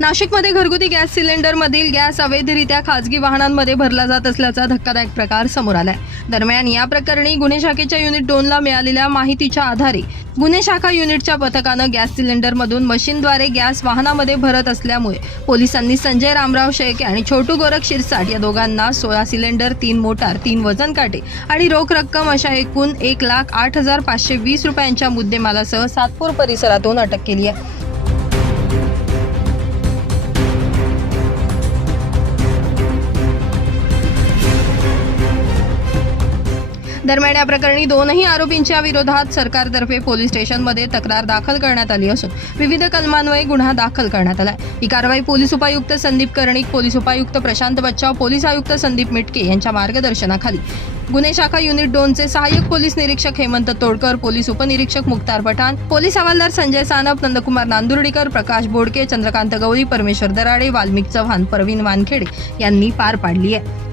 नाशिकमध्ये घरगुती gas सिलेंडरमधील gas अवैधरित्या खाजगी वाहनांमध्ये भरला जात असल्याचा धक्कादायक प्रकार समोर आलाय. दरम्यान या प्रकरणी गुन्हे शाखेच्या युनिट दोनला मिळालेल्या माहितीच्या आधारे गुन्हे शाखा युनिटच्या पथकानं गॅस सिलेंडरमधून मशीनद्वारे गॅस वाहनामध्ये भरत असल्यामुळे पोलिसांनी संजय रामराव शेळके आणि छोटू गोरख शिरसाट या दोघांना सोळा सिलेंडर तीन मोटार तीन वजन काटे आणि रोख रक्कम अशा एकूण एक लाख आठ हजार पाचशे वीस रुपयांच्या मुद्देमालासह सातपूर परिसरातून अटक केली आहे. दरम्यान या प्रकरणी दोनही आरोपींच्या विरोधात सरकारतर्फे पोलीस स्टेशनमध्ये तक्रार दाखल करण्यात आली असून विविध कलमान्वये गुन्हा दाखल करण्यात आलाय. ही कारवाई पोलीस उपायुक्त संदीप कर्णिक पोलीस उपायुक्त प्रशांत बच्चाव पोलीस आयुक्त संदीप मिटके यांच्या मार्गदर्शनाखाली. गुन्हे शाखा युनिट दोनचे सहाय्यक पोलीस निरीक्षक हेमंत तोडकर पोलीस उपनिरीक्षक मुक्तार पठाण पोलीस हवालदार संजय सानप नंदकुमार नांदुर्डीकर प्रकाश बोडके चंद्रकांत गवळी परमेश्वर दराडे वाल्मिक चव्हाण परवीन वानखेडे यांनी पार पाडली आहे.